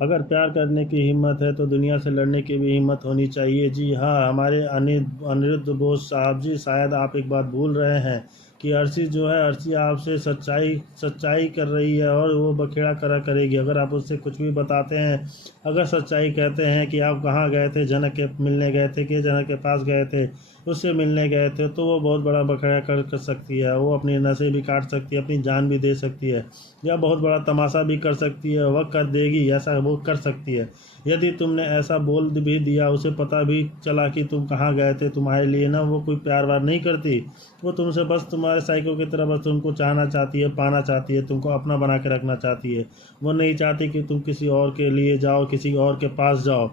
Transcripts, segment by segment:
अगर प्यार करने की हिम्मत है तो दुनिया से लड़ने की भी हिम्मत होनी चाहिए। जी हाँ, हमारे अनिरुद्ध बोस साहब जी, शायद आप एक बात भूल रहे हैं कि अर्शी जो है, अर्शी आपसे सच्चाई सच्चाई कर रही है और वो बखेड़ा करा करेगी। अगर आप उससे कुछ भी बताते हैं, अगर सच्चाई कहते हैं कि आप कहाँ गए थे, जनक के मिलने गए थे कि जनक के पास गए थे, उससे मिलने गए थे, तो वो बहुत बड़ा बखेड़ा कर सकती है। वो अपनी नसें भी काट सकती है, अपनी जान भी दे सकती है, या बहुत बड़ा तमाशा भी कर सकती है। वह कर देगी, ऐसा वो कर सकती है। यदि तुमने ऐसा बोल भी दिया, उसे पता भी चला कि तुम कहाँ गए थे, तुम्हारे लिए ना वो कोई प्यार वार नहीं करती। वो तुमसे बस तुम्हारे साइको की तरह बस तुमको चाहना चाहती है, पाना चाहती है, तुमको अपना बना के रखना चाहती है। वो नहीं चाहती कि तुम किसी और के लिए जाओ, किसी और के पास जाओ।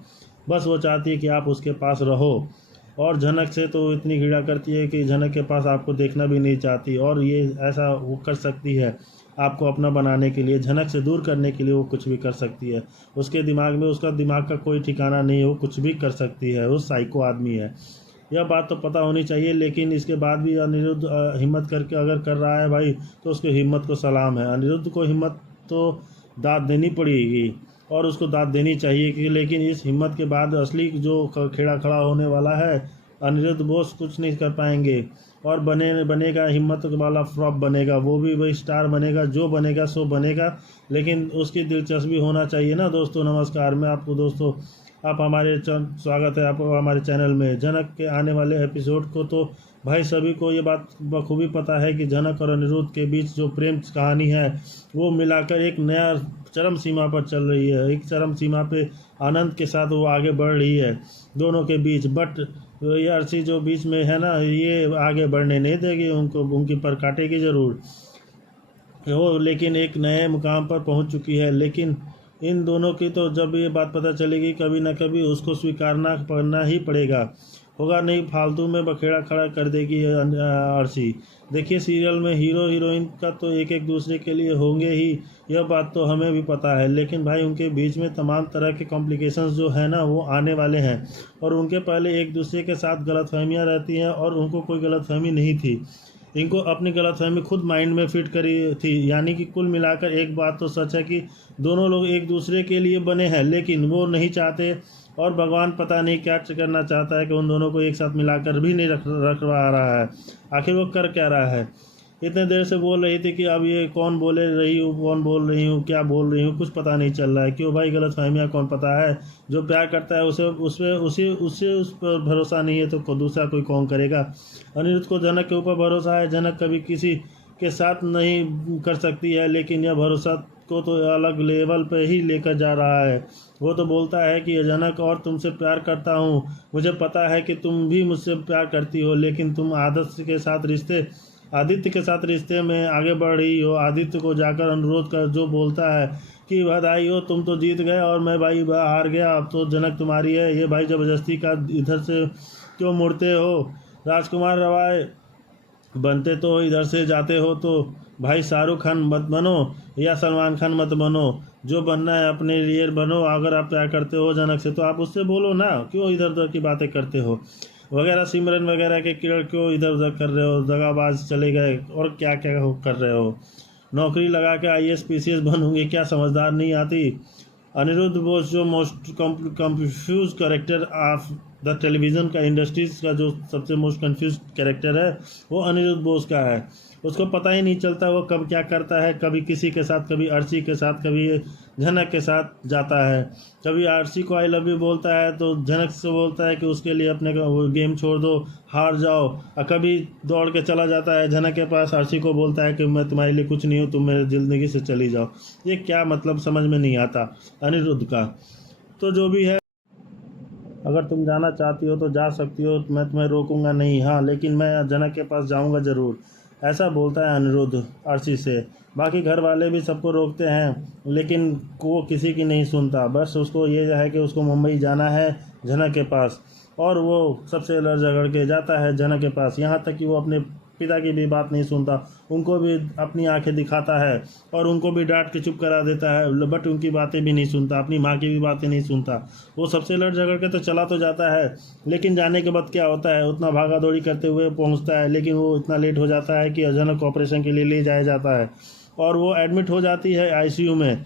बस वो चाहती है कि आप उसके पास रहो। और झनक से तो इतनी घृणा करती है कि झनक के पास आपको देखना भी नहीं चाहती। और ये ऐसा वो कर सकती है, आपको अपना बनाने के लिए, झनक से दूर करने के लिए वो कुछ भी कर सकती है। उसके दिमाग में, उसका दिमाग का कोई ठिकाना नहीं है, वो कुछ भी कर सकती है। वो साइको आदमी है, यह बात तो पता होनी चाहिए। लेकिन इसके बाद भी अनिरुद्ध हिम्मत करके अगर कर रहा है भाई, तो उसको हिम्मत को सलाम है। अनिरुद्ध को हिम्मत तो दाद देनी पड़ेगी और उसको दाद देनी चाहिए कि, लेकिन इस हिम्मत के बाद असली जो खेड़ा खड़ा होने वाला है, अनिरुद्ध बोस कुछ नहीं कर पाएंगे। और बनेगा हिम्मत वाला फ्लॉप बनेगा, वो भी वही स्टार बनेगा, जो बनेगा सो बनेगा। लेकिन उसकी दिलचस्पी होना चाहिए ना। दोस्तों नमस्कार, मैं आपको दोस्तों, आप हमारे स्वागत है आपको हमारे चैनल में। जनक के आने वाले एपिसोड को तो भाई सभी को ये बात बखूबी पता है कि जनक और अनिरुद्ध के बीच जो प्रेम कहानी है, वो मिलाकर एक नया चरम सीमा पर चल रही है। एक चरम सीमा पे आनंद के साथ वो आगे बढ़ रही है दोनों के बीच। बट ये अर्शी जो बीच में है ना, ये आगे बढ़ने नहीं देगी उनको, उनकी पर काटेगी ज़रूर वो। लेकिन एक नए मुकाम पर पहुंच चुकी है। लेकिन इन दोनों की तो जब ये बात पता चलेगी, कभी ना कभी उसको स्वीकारना पड़ना ही पड़ेगा। होगा नहीं, फालतू में बखेड़ा खड़ा कर देगी अर्शी। देखिए सीरियल में हीरो हीरोइन का तो एक एक दूसरे के लिए होंगे ही, यह बात तो हमें भी पता है। लेकिन भाई उनके बीच में तमाम तरह के कॉम्प्लिकेशंस जो है ना, वो आने वाले हैं। और उनके पहले एक दूसरे के साथ गलतफहमियां रहती हैं, और उनको कोई गलतफहमी नहीं थी। इनको अपनी गलतफहमी खुद माइंड में फिट करी थी। यानी कि कुल मिलाकर एक बात तो सच है कि दोनों लोग एक दूसरे के लिए बने हैं, लेकिन वो नहीं चाहते। और भगवान पता नहीं क्या करना चाहता है कि उन दोनों को एक साथ मिलाकर भी नहीं रखवा रहा है। आखिर वो कर क्या रहा है। इतने देर से बोल रही थी कि अब ये कौन बोले रही हूँ, कौन बोल रही हूँ, क्या बोल रही हूँ, कुछ पता नहीं चल रहा है। क्यों भाई, गलत फहमियाँ कौन पता है। जो प्यार करता है उसे उसमें उसे उसे उस पर भरोसा नहीं है, तो दूसरा कोई कौन करेगा। अनिरुद्ध को जनक के ऊपर भरोसा है। जनक कभी किसी के साथ नहीं कर सकती है, लेकिन यह भरोसा को तो अलग लेवल पे ही लेकर जा रहा है। वो तो बोलता है कि जनक, और तुमसे प्यार करता हूँ, मुझे पता है कि तुम भी मुझसे प्यार करती हो, लेकिन तुम आदित्य के साथ रिश्ते में आगे बढ़ रही हो। आदित्य को जाकर अनुरोध कर, जो बोलता है कि बधाई हो, तुम तो जीत गए और मैं भाई हार गया, अब तो जनक तुम्हारी है। ये भाई ज़बरदस्ती का इधर से क्यों मुड़ते हो। राजकुमार रवाय बनते तो इधर से जाते हो, तो भाई शाहरुख खान मत बनो या सलमान खान मत बनो। जो बनना है अपने लिए बनो। अगर आप प्यार करते हो जनक से, तो आप उससे बोलो ना, क्यों इधर उधर की बातें करते हो वगैरह। सिमरन वगैरह के किरण क्यों इधर उधर कर रहे हो, दगाबाज चले गए और क्या क्या कर रहे हो। नौकरी लगा के IAS PCS बनूंगी, क्या समझदार नहीं आती। अनिरुद्ध बोस जो most confuse character of the television का इंडस्ट्रीज का जो सबसे मोस्ट कंफ्यूज कैरेक्टर है, वो अनिरुद्ध बोस का है। उसको पता ही नहीं चलता वो कब क्या करता है। कभी किसी के साथ, कभी अर्शी के साथ, कभी झनक के साथ जाता है। कभी अर्शी को आई लव यू बोलता है, तो झनक से बोलता है कि उसके लिए अपने गेम छोड़ दो, हार जाओ। और कभी दौड़ के चला जाता है झनक के पास, अर्शी को बोलता है कि मैं तुम्हारे लिए कुछ नहीं हूँ, तुम मेरे ज़िंदगी से चली जाओ। ये क्या मतलब, समझ में नहीं आता अनिरुद्ध का। तो जो भी है, अगर तुम जाना चाहती हो तो जा सकती हो, मैं तुम्हें रोकूंगा नहीं। हाँ, लेकिन मैं जनक के पास जाऊंगा ज़रूर, ऐसा बोलता है अनिरुद्ध अर्शी से। बाकी घर वाले भी सबको रोकते हैं, लेकिन वो किसी की नहीं सुनता। बस उसको ये है कि उसको मुंबई जाना है जनक के पास, और वो सबसे लड़ झगड़ के जाता है जनक के पास। यहाँ तक कि वो अपने पिता की भी बात नहीं सुनता, उनको भी अपनी आंखें दिखाता है और उनको भी डांट के चुप करा देता है। बट उनकी बातें भी नहीं सुनता, अपनी माँ की भी बातें नहीं सुनता। वो सबसे लड़ झगड़ के तो चला तो जाता है, लेकिन जाने के बाद क्या होता है, उतना भागा दौड़ी करते हुए पहुँचता है, लेकिन वो इतना लेट हो जाता है कि अचानक ऑपरेशन के लिए ले जाया जाता है और वो एडमिट हो जाती है ICU में।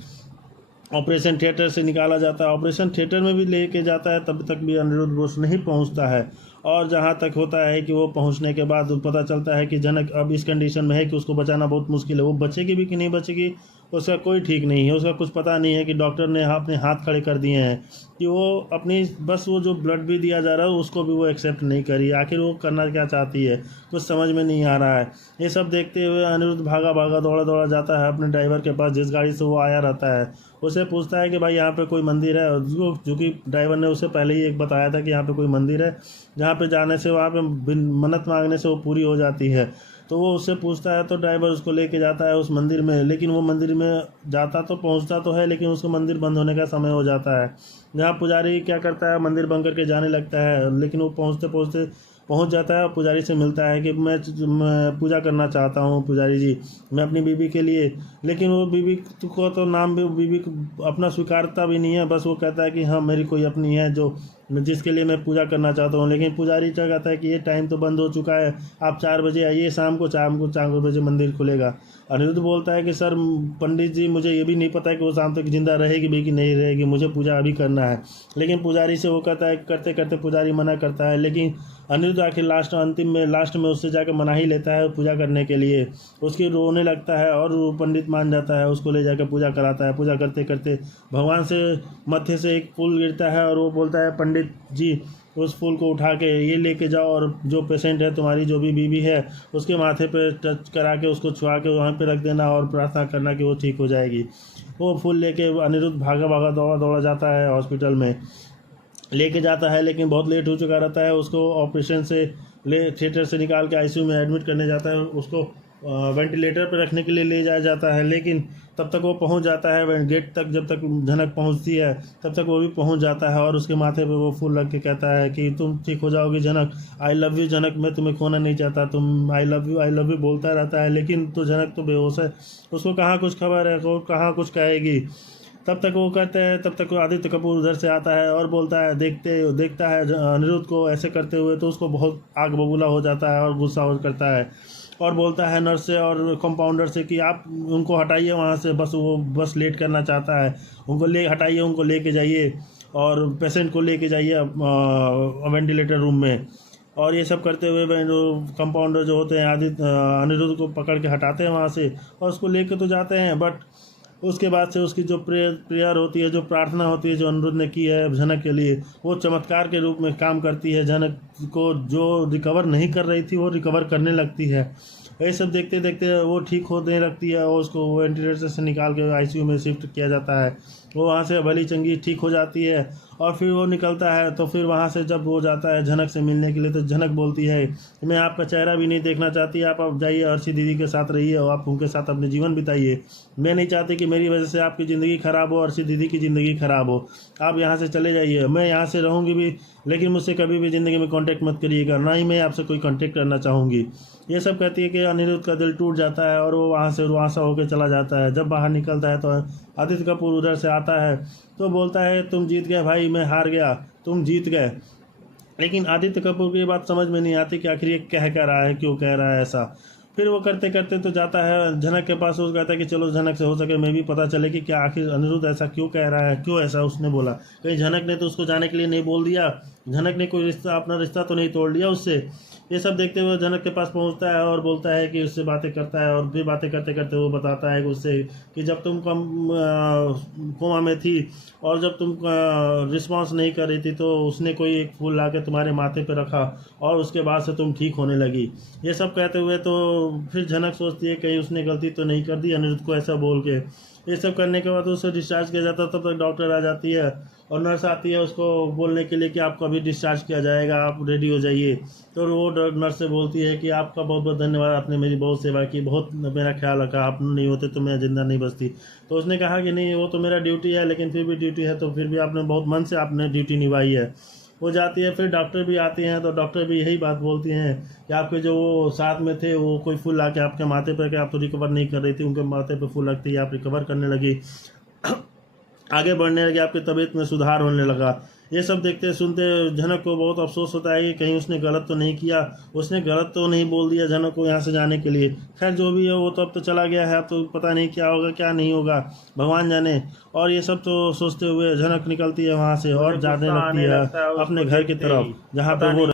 ऑपरेशन थिएटर से निकाला जाता है। ऑपरेशन थिएटर में भी लेके जाता है, तब तक भी अनिरुद्ध बोस नहीं पहुंचता है। और जहां तक होता है कि वो पहुंचने के बाद पता चलता है कि जनक अब इस कंडीशन में है कि उसको बचाना बहुत मुश्किल है। वो बचेगी भी कि नहीं बचेगी उसका कोई ठीक नहीं है। उसका कुछ पता नहीं है कि डॉक्टर ने अपने हाथ खड़े कर दिए हैं कि वो अपनी बस वो जो ब्लड भी दिया जा रहा है उसको भी वो एक्सेप्ट नहीं करी। आखिर वो करना क्या चाहती है कुछ समझ में नहीं आ रहा है। ये सब देखते हुए अनिरुद्ध भागा भागा दौड़ा दौड़ा जाता है अपने ड्राइवर के पास जिस गाड़ी से वो आया रहता है। उसे पूछता है कि भाई यहाँ पे कोई मंदिर है, जो कि ड्राइवर ने उसे पहले ही एक बताया था कि यहाँ पे कोई मंदिर है जहाँ पे जाने से वहाँ पे मन्नत मांगने से वो पूरी हो जाती है। तो वो उससे पूछता है तो ड्राइवर उसको लेके जाता है उस मंदिर में। लेकिन वो मंदिर में जाता तो पहुंचता तो है लेकिन उसको मंदिर बंद होने का समय हो जाता है। जहाँ पुजारी क्या करता है मंदिर बंद करके जाने लगता है, लेकिन वो पहुंचते पहुंचते पहुंच जाता है और पुजारी से मिलता है कि मैं पूजा करना चाहता हूँ पुजारी जी, मैं अपनी बीबी के लिए। लेकिन वो बीबी को तो नाम भी बीबी अपना स्वीकारता भी नहीं है, बस वो कहता है कि हाँ मेरी कोई अपनी है जो जिसके लिए मैं पूजा करना चाहता हूँ। लेकिन पुजारी क्या कहता है कि ये टाइम तो बंद हो चुका है, आप 4 बजे आइए, शाम को 4 बजे मंदिर खुलेगा। अनिरुद्ध बोलता है कि सर पंडित जी मुझे ये भी नहीं पता है कि वो शाम तक जिंदा रहेगी भी कि नहीं रहेगी, मुझे पूजा अभी करना है। लेकिन पुजारी से वो कहता है, करते करते पुजारी मना करता है। लेकिन अनिरुद्ध आखिर लास्ट में उससे जाकर मना ही लेता है पूजा करने के लिए। उसकी रोने लगता है और वो पंडित मान जाता है, उसको ले जाकर पूजा कराता है। पूजा करते करते भगवान से मत्थे से एक फूल गिरता है और वो बोलता है पंडित जी उस फूल को उठा के ये लेके जाओ और जो पेशेंट है तुम्हारी जो भी बीवी है उसके माथे पे टच करा के उसको छुआ के वहाँ पे रख देना और प्रार्थना करना कि वो ठीक हो जाएगी। वो फूल लेके अनिरुद्ध भागा भागा दौड़ा दौड़ा जाता है हॉस्पिटल में, लेके जाता है। लेकिन बहुत लेट हो चुका रहता है। उसको ऑपरेशन से थिएटर से निकाल के आईसीयू में एडमिट करने जाता है। उसको वेंटिलेटर पर रखने के लिए ले जाया जाता है। लेकिन तब तक वो पहुंच जाता है गेट तक। जब तक जनक पहुंचती है तब तक वो भी पहुंच जाता है और उसके माथे पे वो फूल रख के कहता है कि तुम ठीक हो जाओगे जनक, आई लव यू जनक, मैं तुम्हें खोना नहीं चाहता, तुम आई लव यू बोलता रहता है। लेकिन तो जनक तो बेहोश है, उसको कहाँ कुछ खबर है, वो कहाँ कुछ कहेगी। तब तक वो कहते हैं, तब तक आदित्य कपूर उधर से आता है और बोलता है देखता है अनिरुद्ध को ऐसे करते हुए तो उसको बहुत आग बबूला हो जाता है और गुस्सा करता है और बोलता है नर्स से और कंपाउंडर से कि आप उनको हटाइए वहाँ से, वो बस लेट करना चाहता है, उनको हटाइए, उनको लेके जाइए और पेशेंट को लेके जाइए वेंटिलेटर रूम में। और ये सब करते हुए कंपाउंडर जो होते हैं अनिरुद्ध को पकड़ के हटाते हैं वहाँ से और उसको लेके तो जाते हैं। बट उसके बाद से उसकी जो प्रेयर होती है, जो प्रार्थना होती है जो अनिरुद्ध ने की है जनक के लिए, वो चमत्कार के रूप में काम करती है। जनक को जो रिकवर नहीं कर रही थी वो रिकवर करने लगती है। ये सब देखते देखते वो ठीक होने लगती है और उसको वेंटिलेटर से निकाल के आईसीयू में शिफ्ट किया जाता है। वो वहाँ से भली चंगी ठीक हो जाती है और फिर वो निकलता है। तो फिर वहाँ से जब वो जाता है जनक से मिलने के लिए तो जनक बोलती है मैं आपका चेहरा भी नहीं देखना चाहती, आप अब जाइए अर्शी दीदी के साथ रहिए और आप उनके साथ अपने जीवन बिताइए। मैं नहीं चाहती कि मेरी वजह से आपकी ज़िंदगी ख़राब हो, अर्शी दीदी की ज़िंदगी ख़राब हो। आप यहाँ से चले जाइए, मैं यहाँ से रहूँगी भी लेकिन मुझसे कभी भी ज़िंदगी में कांटेक्ट मत करिएगा, ना ही मैं आपसे कोई कांटेक्ट करना चाहूँगी। ये सब कहती है कि अनिरुद्ध का दिल टूट जाता है और वो वहाँ से रुआसा होकर चला जाता है। जब बाहर निकलता है तो आदित्य कपूर उधर से आता है तो बोलता है तुम जीत गए भाई, मैं हार गया, तुम जीत गए। लेकिन आदित्य कपूर को ये बात समझ में नहीं आती कि आखिर ये कह रहा है, क्यों कह रहा है ऐसा। फिर वो करते करते तो जाता है जनक के पास। वो कहता है कि चलो जनक से हो सके मैं भी पता चले कि क्या आखिर अनिरुद्ध ऐसा क्यों कह रहा है, क्यों ऐसा उसने बोला। कहीं जनक ने तो उसको जाने के लिए नहीं बोल दिया, जनक ने कोई अपना रिश्ता तो नहीं तोड़ लिया उससे। ये सब देखते हुए जनक के पास पहुंचता है और बोलता है कि उससे बातें करता है और भी बातें करते करते वो बताता है कि उससे कि जब तुम कोमा में थी और जब तुम रिस्पॉन्स नहीं कर रही थी तो उसने कोई एक फूल ला के तुम्हारे माथे पे रखा और उसके बाद से तुम ठीक होने लगी। ये सब कहते हुए तो फिर जनक सोचती है कहीं उसने गलती तो नहीं कर दी अनिरुद्ध को ऐसा बोल के। ये सब करने के बाद उसे डिस्चार्ज किया जाता है। तब तक डॉक्टर आ जाती है और नर्स आती है उसको बोलने के लिए कि आपको अभी डिस्चार्ज किया जाएगा, आप रेडी हो जाइए। तो वो नर्स से बोलती है कि आपका बहुत बहुत धन्यवाद, आपने मेरी बहुत सेवा की, बहुत मेरा ख्याल रखा, आप नहीं होते तो मैं जिंदा नहीं बचती। तो उसने कहा कि नहीं वो तो मेरा ड्यूटी है, लेकिन फिर भी ड्यूटी है तो फिर भी आपने बहुत मन से आपने ड्यूटी निभाई है। वो जाती है। फिर डॉक्टर भी आते हैं तो डॉक्टर भी यही बात बोलती हैं कि आपके जो वो साथ में थे वो कोई फूल ला के आपके माथे पर, कि आप तो रिकवर नहीं कर रही थी, उनके माथे पर फूल लगती, आप रिकवर करने लगी, आगे बढ़ने लगे, आपकी तबीयत में सुधार होने लगा। ये सब देखते सुनते जनक को बहुत अफसोस होता है कि कहीं उसने गलत तो नहीं किया, उसने गलत तो नहीं बोल दिया जनक को यहाँ से जाने के लिए। खैर जो भी है वो तो अब तो चला गया है, अब तो पता नहीं क्या होगा क्या नहीं होगा, भगवान जाने। और ये सब तो सोचते हुए जनक निकलती है वहाँ से और जाने लगती है अपने घर की तरफ, जहाँ पे वो